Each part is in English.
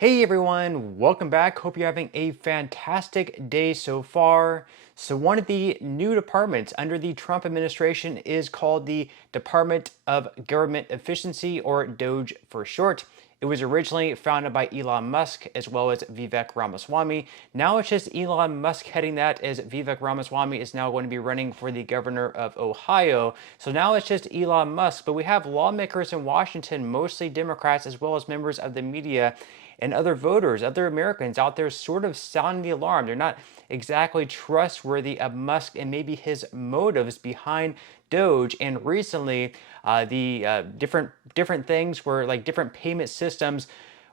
Hey everyone, welcome back. Hope you're having a fantastic day so far. So, one of the new departments under the Trump administration is called the Department of Government Efficiency, or DOGE for short. It was originally founded by Elon Musk as well as Vivek Ramaswamy. Now it's just Elon Musk heading that, as Vivek Ramaswamy is now going to be running for the governor of Ohio. So now it's just Elon Musk, but we have lawmakers in Washington, mostly Democrats, as well as members of the media and other voters, other Americans out there sort of sounding the alarm. They're not exactly trustworthy of Musk and maybe his motives behind DOGE. And recently, the different things were like different payment systems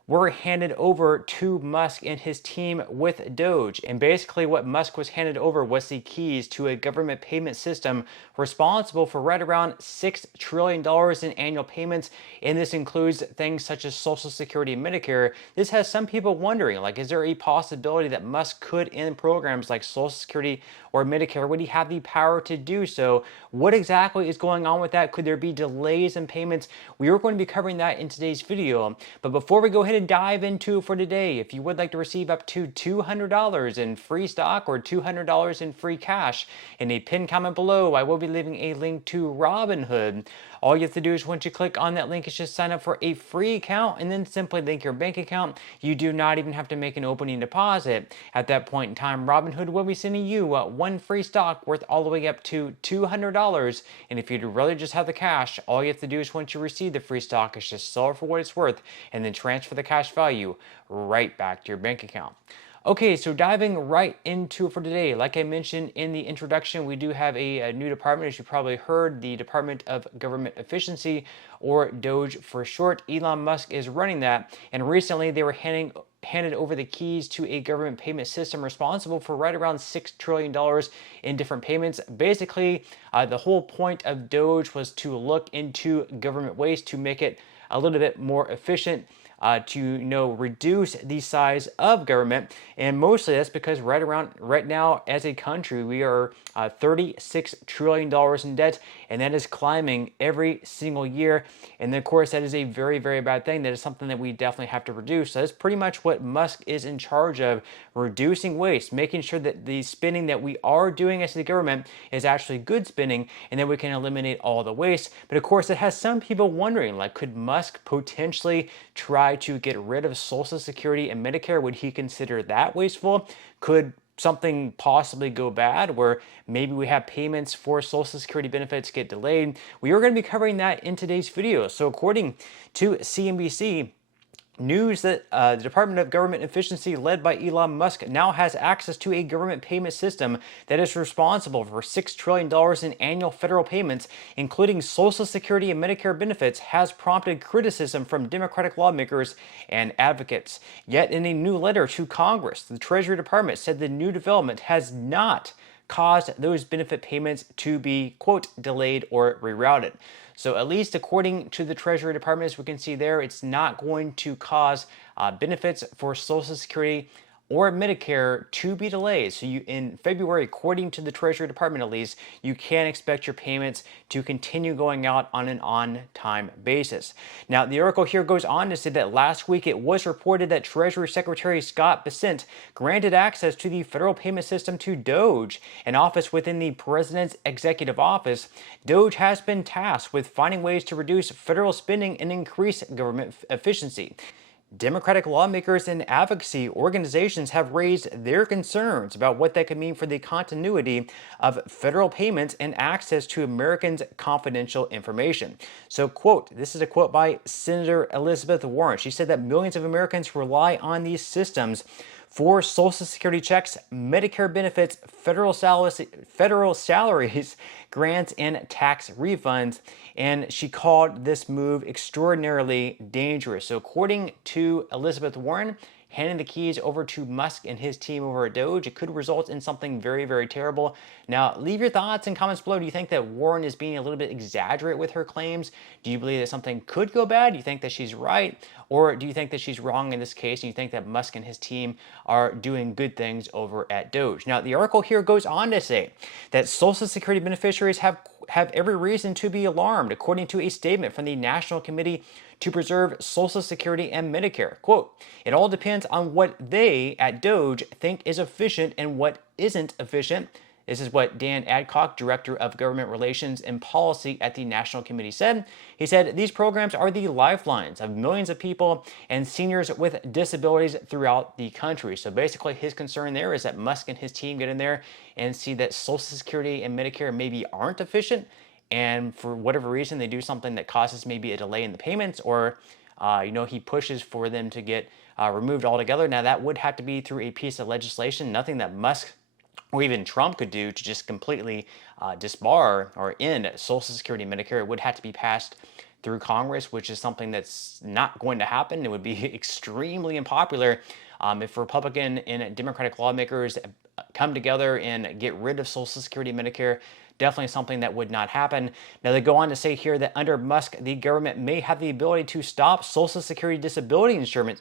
were handed over to Musk and his team with DOGE. And basically, what Musk was handed over was the keys to a government payment system responsible for right around $6 trillion in annual payments. And this includes things such as Social Security and Medicare. This has some people wondering, like, is there a possibility that Musk could end programs like Social Security or Medicare? Would he have the power to do so? What exactly is going on with that? Could there be delays in payments? We are going to be covering that in today's video. But before we go ahead and dive into it for today, if you would like to receive up to $200 in free stock or $200 in free cash, in a pinned comment below, I will be leaving a link to Robinhood. All you have to do is once you click on that link is just sign up for a free account and then simply link your bank account. You do not even have to make an opening deposit. At that point in time, Robinhood will be sending you one free stock worth all the way up to $200. And if you'd rather just have the cash, all you have to do is once you receive the free stock is just sell it for what it's worth and then transfer the cash value right back to your bank account. Okay, so diving right into it for today, like I mentioned in the introduction, we do have a new department, as you probably heard, the Department of Government Efficiency, or DOGE for short. Elon Musk is running that, and recently they were handed over the keys to a government payment system responsible for right around $6 trillion in different payments. Basically, the whole point of DOGE was to look into government waste to make it a little bit more efficient, to reduce the size of government. And mostly that's because right now as a country we are $36 trillion in debt, and that is climbing every single year. And then of course that is a very, very bad thing. That is something that we definitely have to reduce. So that's pretty much what Musk is in charge of: reducing waste, making sure that the spending that we are doing as the government is actually good spending, and then we can eliminate all the waste. But of course it has some people wondering, like, could Musk potentially try to get rid of Social Security and Medicare? Would he consider that wasteful? Could something possibly go bad where maybe we have payments for Social Security benefits get delayed? We are going to be covering that in today's video. So according to CNBC, news that the Department of Government Efficiency, led by Elon Musk, now has access to a government payment system that is responsible for $6 trillion in annual federal payments, including Social Security and Medicare benefits, has prompted criticism from Democratic lawmakers and advocates. Yet in a new letter to Congress, the Treasury Department said the new development has not caused those benefit payments to be, quote, delayed or rerouted. So at least according to the Treasury Department, as we can see there, it's not going to cause benefits for Social Security or Medicare to be delayed. So in February, according to the Treasury Department at least, you can expect your payments to continue going out on an on-time basis. Now, the article here goes on to say that last week it was reported that Treasury Secretary Scott Bessent granted access to the federal payment system to DOGE, an office within the President's executive office. DOGE has been tasked with finding ways to reduce federal spending and increase government efficiency. Democratic lawmakers and advocacy organizations have raised their concerns about what that could mean for the continuity of federal payments and access to Americans' confidential information. So, quote, this is a quote by Senator Elizabeth Warren. She said that millions of Americans rely on these systems for Social Security checks, Medicare benefits, federal salaries, grants, and tax refunds. And she called this move extraordinarily dangerous. So according to Elizabeth Warren, handing the keys over to Musk and his team over at DOGE, it could result in something very, very terrible. Now, leave your thoughts in comments below. Do you think that Warren is being a little bit exaggerate with her claims? Do you believe that something could go bad? Do you think that she's right? Or do you think that she's wrong in this case, and you think that Musk and his team are doing good things over at DOGE? Now, the article here goes on to say that Social Security beneficiaries have have every reason to be alarmed, according to a statement from the National Committee to Preserve Social Security and Medicare. Quote, it all depends on what they at DOGE think is efficient and what isn't efficient. This is what Dan Adcock, Director of Government Relations and Policy at the National Committee, said. He said, these programs are the lifelines of millions of people and seniors with disabilities throughout the country. So basically his concern there is that Musk and his team get in there and see that Social Security and Medicare maybe aren't efficient, and for whatever reason they do something that causes maybe a delay in the payments, or he pushes for them to get removed altogether. Now that would have to be through a piece of legislation, nothing that Musk or even Trump could do to just completely disbar or end Social Security and Medicare. It would have to be passed through Congress, which is something that's not going to happen. It would be extremely unpopular if Republican and Democratic lawmakers come together and get rid of Social Security and Medicare. Definitely something that would not happen. Now, they go on to say here that under Musk, the government may have the ability to stop Social Security disability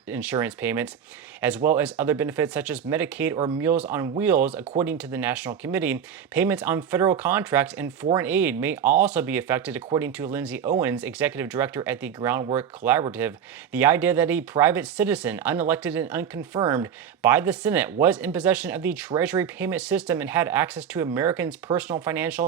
insurance payments, as well as other benefits such as Medicaid or Meals on Wheels, according to the National Committee. Payments on federal contracts and foreign aid may also be affected, according to Lindsay Owens, executive director at the Groundwork Collaborative. The idea that a private citizen, unelected and unconfirmed by the Senate, was in possession of the Treasury payment system and had access to Americans' personal financial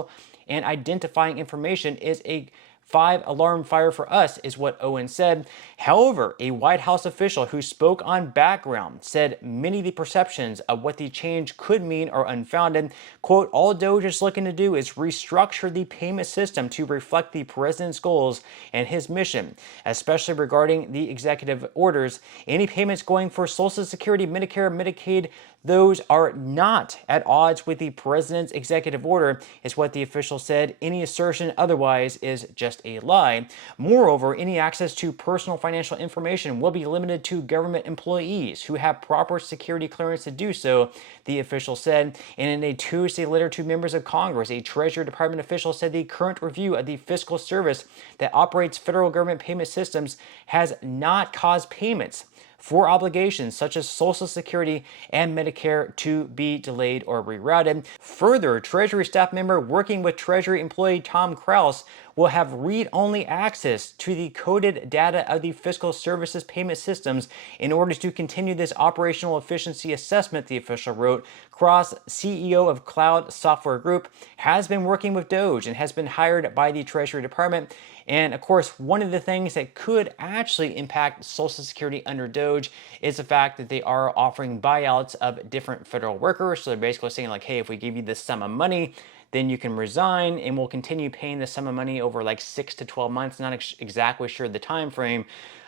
and identifying information is a 5-alarm fire for us, is what Owen said. However, a White House official who spoke on background said many of the perceptions of what the change could mean are unfounded. Quote, all DOGE is looking to do is restructure the payment system to reflect the president's goals and his mission, especially regarding the executive orders. Any payments going for Social Security, Medicare, Medicaid, those are not at odds with the president's executive order, is what the official said. Any assertion otherwise is just a lie. Moreover, any access to personal financial information will be limited to government employees who have proper security clearance to do so, the official said. And in a Tuesday letter to members of Congress, a Treasury Department official said the current review of the fiscal service that operates federal government payment systems has not caused payments for obligations such as Social Security and Medicare to be delayed or rerouted. Further, Treasury staff member working with Treasury employee Tom Krause will have read-only access to the coded data of the fiscal services payment systems in order to continue this operational efficiency assessment, the official wrote. Krause, CEO of Cloud Software Group, has been working with DOGE and has been hired by the Treasury Department. And of course, one of the things that could actually impact Social Security under DOGE is the fact that they are offering buyouts of different federal workers. So they're basically saying like, hey, if we give you this sum of money, then you can resign and we'll continue paying this sum of money over like 6 to 12 months. Not exactly sure the time frame.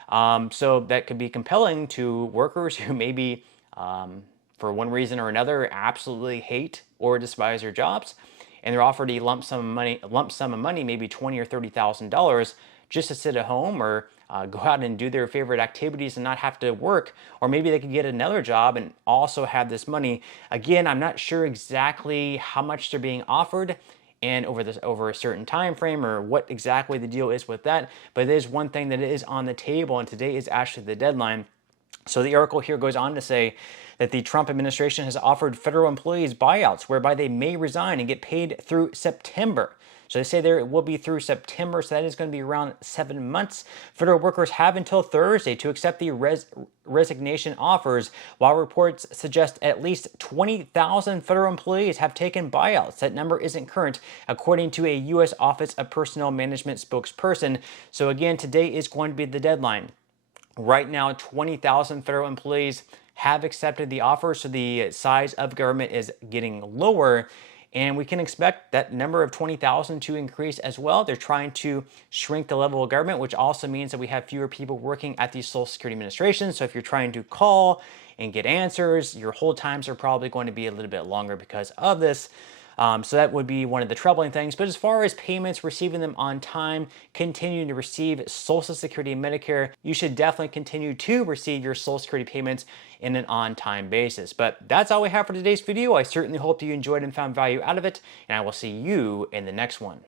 So that could be compelling to workers who maybe, for one reason or another, absolutely hate or despise their jobs, and they're offered a lump sum of money, maybe $20,000 or $30,000, just to sit at home or go out and do their favorite activities and not have to work. Or maybe they could get another job and also have this money. Again, I'm not sure exactly how much they're being offered and over a certain time frame, or what exactly the deal is with that. But it is one thing that is on the table, and today is actually the deadline. So the article here goes on to say that the Trump administration has offered federal employees buyouts whereby they may resign and get paid through September. So they say there it will be through September, so that is going to be around 7 months. Federal workers have until Thursday to accept the resignation offers, while reports suggest at least 20,000 federal employees have taken buyouts. That number isn't current, according to a U.S. Office of Personnel Management spokesperson. So again, today is going to be the deadline. Right now, 20,000 federal employees have accepted the offer, so the size of government is getting lower, and we can expect that number of 20,000 to increase as well. They're trying to shrink the level of government, which also means that we have fewer people working at the Social Security Administration. So if you're trying to call and get answers, your hold times are probably going to be a little bit longer because of this. So that would be one of the troubling things. But as far as payments, receiving them on time, continuing to receive Social Security and Medicare, you should definitely continue to receive your Social Security payments in an on-time basis. But that's all we have for today's video. I certainly hope you enjoyed and found value out of it, and I will see you in the next one.